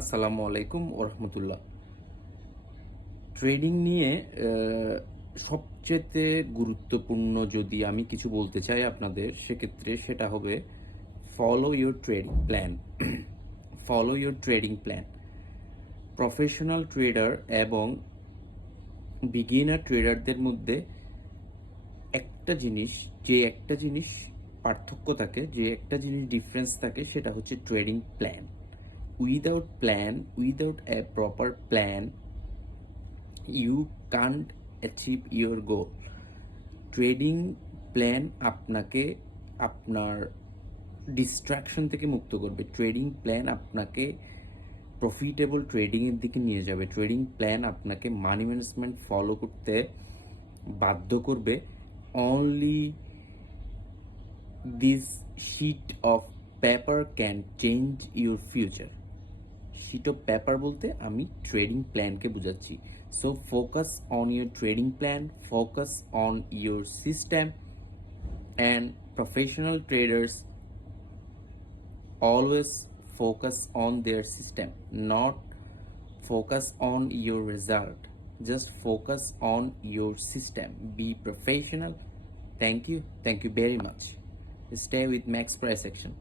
আসসালামু আলাইকুম ওরহমতুল্লাহ। ট্রেডিং নিয়ে সবচেয়ে গুরুত্বপূর্ণ যদি আমি কিছু বলতে চাই আপনাদের, সেক্ষেত্রে সেটা হবে follow your trading plan. Follow your trading plan. Professional tedder এবং বিগিনার ট্রেডারদের মধ্যে একটা জিনিস পার্থক্য থাকে, যে একটা জিনিস ডিফারেন্স থাকে, সেটা হচ্ছে trading plan. Without a proper plan you can't achieve your goal. Trading plan আপনাকে আপনার ডিস্ট্রাকশন থেকে মুক্ত করবে। ট্রেডিং প্ল্যান আপনাকে প্রফিটেবল ট্রেডিংয়ের দিকে নিয়ে যাবে। ট্রেডিং প্ল্যান আপনাকে মানি ম্যানেজমেন্ট ফলো করতে বাধ্য করবে। Only this sheet of paper can change your future. Sheet of paper বলতে আমি ট্রেডিং প্ল্যানকে বোঝাচ্ছি। So focus on your trading plan, focus on your system, and professional traders always focus on their system, not focus on your result. Just focus on your system. Be professional. Thank you very much. Stay with Max Price Action.